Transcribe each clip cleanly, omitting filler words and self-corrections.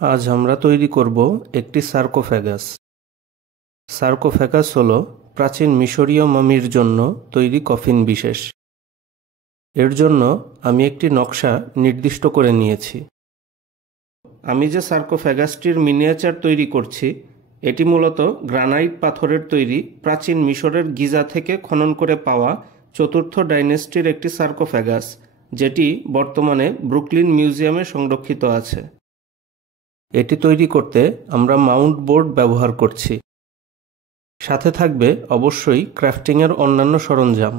আজ আমরা তৈরি করব একটি সার্কোফ্যাগাস। সার্কোফ্যাগাস হলো প্রাচীন মিশরীয় মামির জন্য তৈরি কফিন বিশেষ। এর জন্য আমি একটি নকশা নির্দিষ্ট করে নিয়েছি। আমি যে সার্কোফ্যাগাসটির মিনিয়েচার তৈরি করছি এটি মূলত গ্রানাইট পাথরের তৈরি প্রাচীন মিশরের গিজা থেকে খনন করে পাওয়া চতুর্থ ডাইনেস্টির একটি সার্কোফ্যাগাস, যেটি বর্তমানে ব্রুকলিন মিউজিয়ামে সংরক্ষিত আছে। এটি তৈরি করতে আমরা মাউন্ট বোর্ড ব্যবহার করছি। সাথে থাকবে অবশ্যই ক্রাফটিংয়ের অন্যান্য সরঞ্জাম।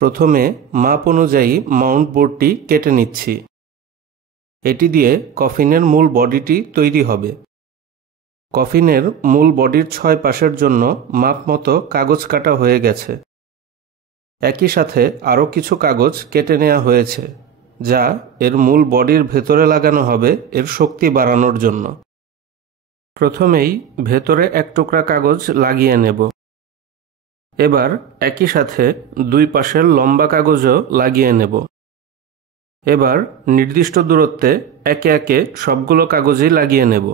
প্রথমে মাপ অনুযায়ী মাউন্ট বোর্ডটি কেটে নিচ্ছি। এটি দিয়ে কফিনের মূল বডিটি তৈরি হবে। কফিনের মূল বডির 6 পাশের জন্য মাপ মতো কাগজ কাটা হয়ে গেছে। একই সাথে আরও কিছু কাগজ কেটে নেওয়া হয়েছে, যা এর মূল বডির ভেতরে লাগানো হবে এর শক্তি বাড়ানোর জন্য। প্রথমেই ভেতরে এক টুকরা কাগজ লাগিয়ে নেব। এবার একই সাথে 2 পাশের লম্বা কাগজও লাগিয়ে নেব। এবার নির্দিষ্ট দূরত্বে একে একে সবগুলো কাগজই লাগিয়ে নেব।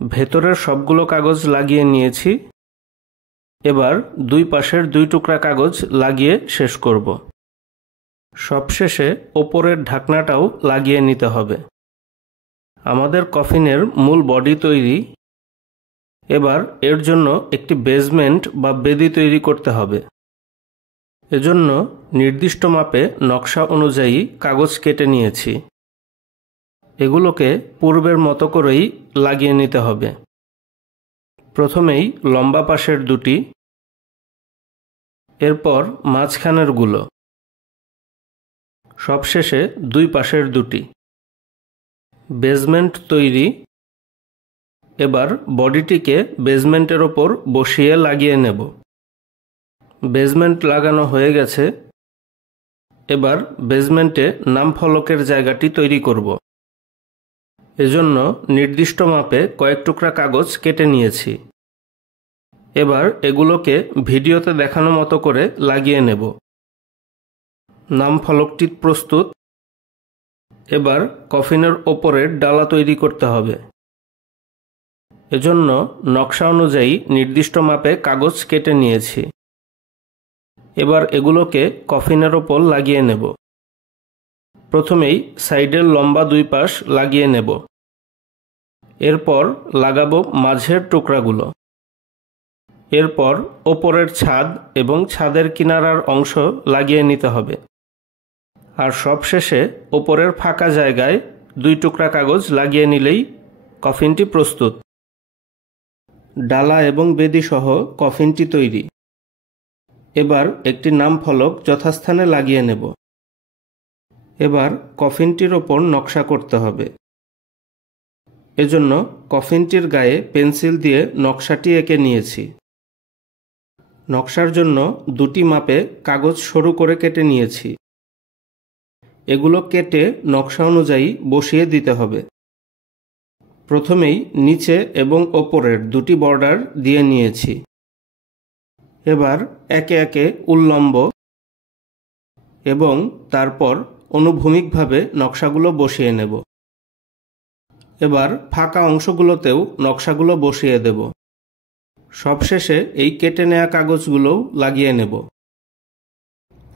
ভেতরের সবগুলো কাগজ লাগিয়ে নিয়েছি। এবার 2 পাশের 2 টুকরা কাগজ লাগিয়ে শেষ করব। সবশেষে ওপরের ঢাকনাটাও লাগিয়ে নিতে হবে। আমাদের কফিনের মূল বডি তৈরি। এবার এর জন্য একটি বেজমেন্ট বা বেদি তৈরি করতে হবে। এজন্য নির্দিষ্ট মাপে নকশা অনুযায়ী কাগজ কেটে নিয়েছি। এগুলোকে পূর্বের মতো করেই লাগিয়ে নিতে হবে। প্রথমেই লম্বা পাশের 2টি, এরপর মাঝখানেরগুলো, সবশেষে 2 পাশের 2টি। বেজমেন্ট তৈরি। এবার বডিটিকে বেজমেন্টের ওপর বসিয়ে লাগিয়ে নেব। বেজমেন্ট লাগানো হয়ে গেছে। এবার বেজমেন্টে নাম ফলকের জায়গাটি তৈরি করব। এজন্য নির্দিষ্ট মাপে কয়েক টুকরা কাগজ কেটে নিয়েছি। এবার এগুলোকে ভিডিওতে দেখানো মতো করে লাগিয়ে নেব। নাম ফলকটি প্রস্তুত। এবার কফিনের ওপরের ডালা তৈরি করতে হবে। এজন্য নকশা অনুযায়ী নির্দিষ্ট মাপে কাগজ কেটে নিয়েছি। এবার এগুলোকে কফিনের ওপর লাগিয়ে নেব। প্রথমেই সাইডের লম্বা 2 পাশ লাগিয়ে নেব। এরপর লাগাবো মাঝের টুকরাগুলো। এরপর ওপরের ছাদ এবং ছাদের কিনারার অংশ লাগিয়ে নিতে হবে। আর সবশেষে ওপরের ফাঁকা জায়গায় 2 টুকরা কাগজ লাগিয়ে নিলেই কফিনটি প্রস্তুত। ডালা এবং বেদি সহ কফিনটি তৈরি। এবার একটি নাম ফলক যথাস্থানে লাগিয়ে নেব। এবার কফিনটির ওপর নকশা করতে হবে। এজন্য কফিনটির গায়ে পেন্সিল দিয়ে নকশাটি এঁকে নিয়েছি। নকশার জন্য 2টি মাপে কাগজ সরু করে কেটে নিয়েছি। এগুলো কেটে নকশা অনুযায়ী বসিয়ে দিতে হবে। প্রথমেই নিচে এবং ওপরের 2টি বর্ডার দিয়ে নিয়েছি। এবার একে একে উল্লম্ব এবং তারপর অনুভূমিকভাবে নকশাগুলো বসিয়ে নেব। এবার ফাঁকা অংশগুলোতেও নকশাগুলো বসিয়ে দেব। সবশেষে এই কেটে নেওয়া কাগজগুলোও লাগিয়ে নেব।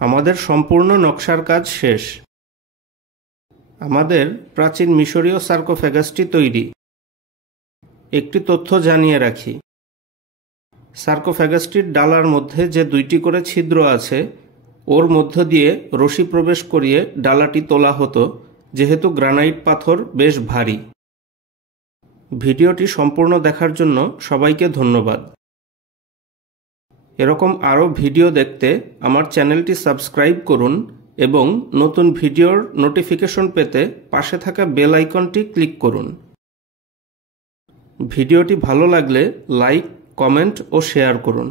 আমাদের সম্পূর্ণ নকশার কাজ শেষ। আমাদের প্রাচীন মিশরীয় সার্কোফ্যাগাসটি তৈরি। একটি তথ্য জানিয়ে রাখি, সার্কোফ্যাগাসটির ডালার মধ্যে যে 2টি করে ছিদ্র আছে, ওর মধ্য দিয়ে রশি প্রবেশ করিয়ে ডালাটি তোলা হতো, যেহেতু গ্রানাইট পাথর বেশ ভারী। ভিডিওটি সম্পূর্ণ দেখার জন্য সবাইকে ধন্যবাদ। এরকম আরও ভিডিও দেখতে আমার চ্যানেলটি সাবস্ক্রাইব করুন এবং নতুন ভিডিওর নোটিফিকেশন পেতে পাশে থাকা বেল আইকনটি ক্লিক করুন। ভিডিওটি ভালো লাগলে লাইক, কমেন্ট ও শেয়ার করুন।